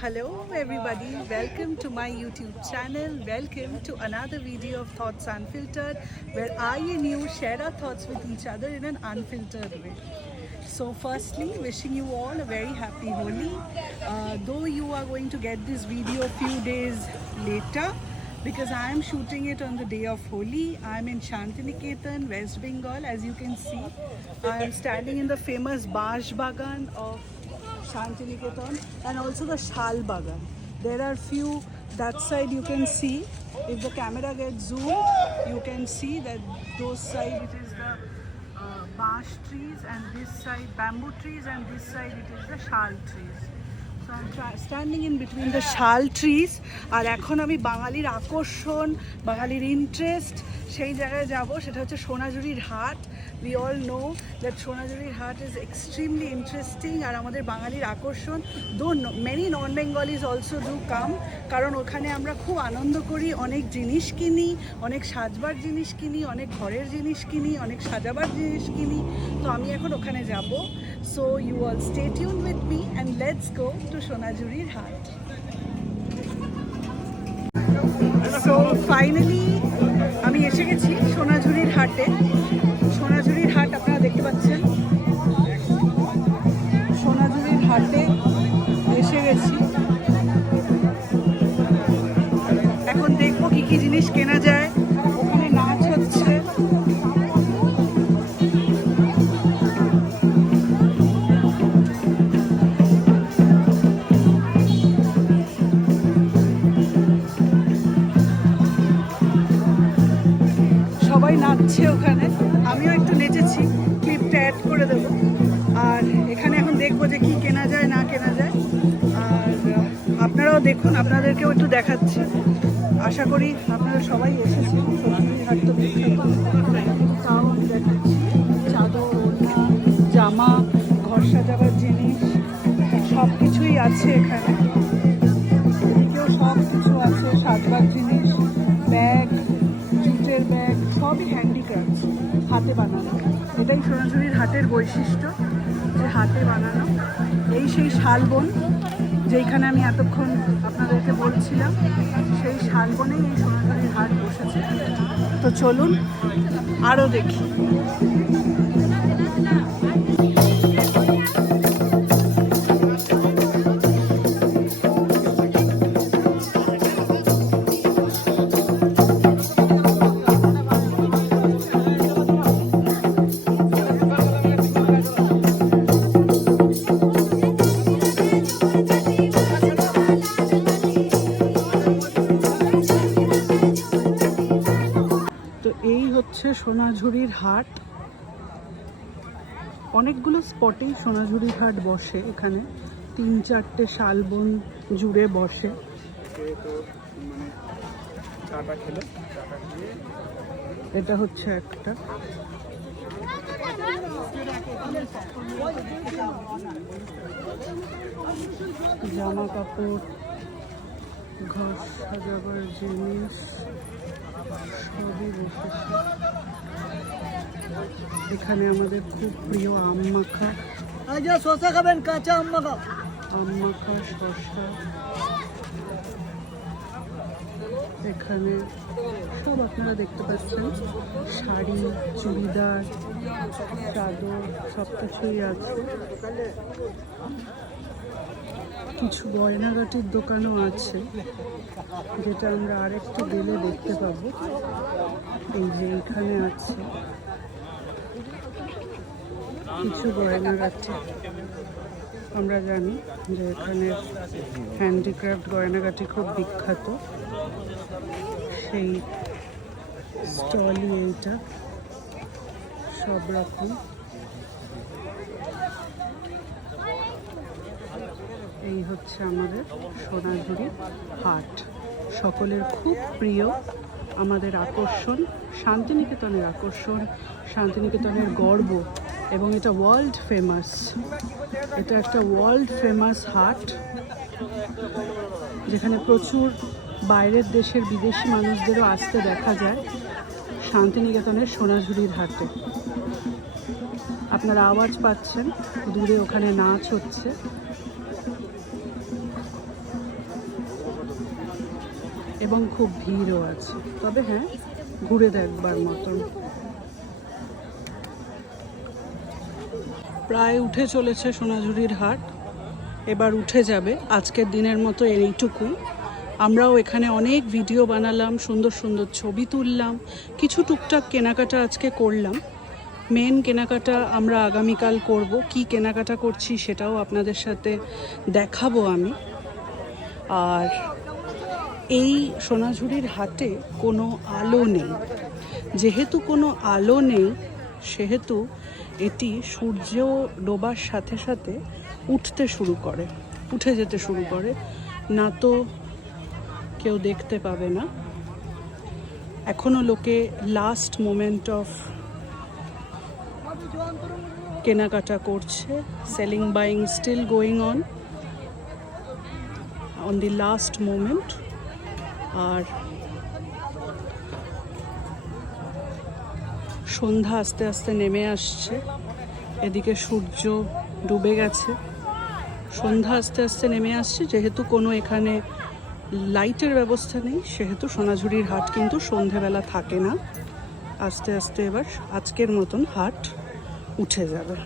Hello everybody, welcome to my YouTube channel. Welcome to another video of Thoughts Unfiltered, where I and you share our thoughts with each other in an unfiltered way. So firstly, wishing you all a very happy Holi. Though you are going to get this video a few days later, because I am shooting it on the day of Holi. I am in Shantiniketan, West Bengal. As you can see, I am standing in the famous Bash Bagan of Shantiniketan and also the Shal Bagan. There are few that side you can see. If the camera gets zoomed, you can see that those side it is the bash trees, and this side bamboo trees, and this side it is the shal trees. So I'm standing in between the shal trees. আর এখন আমি বাঙালির আকর্ষণ, বাঙালির interest সেই জায়গায় যাব, সেটা হচ্ছে সোনাঝুরির হাট। We all know that সোনাঝুরির হাট is extremely interesting আর আমাদের বাঙালির আকর্ষণ। Though many non-Bengalis also do come, কারণ ওখানে আমরা খুব আনন্দ করি, অনেক জিনিস কিনি, অনেক সাজবার জিনিস কিনি, অনেক ঘরের জিনিস কিনি, অনেক সাজাবার জিনিস কিনি। তো আমি এখন ওখানে যাব। So you all stay tuned with me and let's go to সোনাঝুরির হাট। So finally আমি এসে গেছি সোনাঝুরির হাটে। সোনাঝুরির হাট আপনারা দেখতে পাচ্ছেন, সোনাঝুরির হাটে এসে গেছি। এখন দেখবো কি কি জিনিস কেনা যায়। ওখানে নাচ হচ্ছে, সবাই নাচছে ওখানে, আমিও একটু নেচেছি, ক্লিপটা অ্যাড করে দেবো। আর এখানে এখন দেখবো যে কি কেনা যায় না কেনা যায়। আর আপনারাও দেখুন, আপনাদেরকেও একটু দেখাচ্ছি। আশা করি আপনারা সবাই এসেছেন। সোনাঝুরির হাট তো বিখ্যাত, তাও আমি দেখাচ্ছি। চাদর, ওড়না, জামা, ঘর সাজাবার জিনিস সব কিছুই আছে এখানে। এদিকেও সব কিছু আছে, সাজবার জিনিস, ব্যাগ, জুটের ব্যাগ, সবই হ্যান্ডিক্রাফট, হাতে বানানো। এটাই সোনাঝুরির হাটের বৈশিষ্ট্য, যে হাতে বানানো। এই সেই শালবন যেইখানে আমি এতক্ষণ আপনাদেরকে বলছিলাম, সেই শালবনেই এই সোনাঝুরির হাট বসেছে। তো চলুন আরও দেখি। সোনাঝুরির হাট অনেকগুলো স্পটেই সোনাঝুরির হাট বসে। এখানে 3-4টে শালবন জুড়ে বসে। এটা হচ্ছে একটা, জামা কাপড়, ঘর সাজাবার জিনিস সবই বসেছে। এখানে আমাদের খুব প্রিয় আম মাখা, শসা খাবেন, কাঁচা আম মাখা, আম মাখা, শসা। এখানে সব আপনারা দেখতে পাচ্ছেন, শাড়ি, চুড়িদার, চাদর সব কিছুই আছে। কিছু গয়নাগাটির দোকানও আছে, যেটা আমরা আরেকটু গেলে দেখতে পাবো। এই যে এখানে আছে কিছু গয়নাগাটি। আমরা জানি যে এখানে হ্যান্ডিক্রাফট গয়নাগাটি খুব বিখ্যাত। সেই স্টলই এইটা, সব রকম। এই হচ্ছে আমাদের সোনাঝুরির হাট, সকলের খুব প্রিয়, আমাদের আকর্ষণ, শান্তিনিকেতনের আকর্ষণ, শান্তিনিকেতনের গর্ব। এবং এটা ওয়ার্ল্ড ফেমাস, এটা একটা ওয়ার্ল্ড ফেমাস হাট, যেখানে প্রচুর বাইরের দেশের বিদেশি মানুষদেরও আসতে দেখা যায় শান্তিনিকেতনের সোনাঝুরির হাটে। আপনারা আওয়াজ পাচ্ছেন, দূরে ওখানে নাচ হচ্ছে। এবং খুব ভিড়ও আছে, তবে হ্যাঁ ঘুরে দেখবার মতন। প্রায় উঠে চলেছে সোনাঝুরির হাট, এবার উঠে যাবে। আজকের দিনের মতো এইটুকুই। আমরাও এখানে অনেক ভিডিও বানালাম, সুন্দর সুন্দর ছবি তুললাম, কিছু টুকটাক কেনাকাটা আজকে করলাম। মেন কেনাকাটা আমরা আগামীকাল করব। কি কেনাকাটা করছি সেটাও আপনাদের সাথে দেখাবো আমি। আর এই সোনাঝুরির হাটে কোনো আলো নেই, যেহেতু কোনো আলো নেই সেহেতু এটি সূর্য ডোবার সাথে সাথে উঠে যেতে শুরু করে, না তো কেউ দেখতে পাবে না। এখনো লোকে লাস্ট মোমেন্ট অফ কেনাকাটা করছে। Selling buying still going on the last moment. আর সন্ধ্যা আস্তে আস্তে নেমে আসছে, এদিকে সূর্য ডুবে গেছে। সন্ধ্যা আস্তে আস্তে নেমে আসছে, যেহেতু কোনো এখানে লাইটের ব্যবস্থা নেই সেহেতু সোনাঝুরির হাট কিন্তু সন্ধেবেলা থাকে না। আস্তে আস্তে এবার আজকের মতন হাট উঠে যাবে।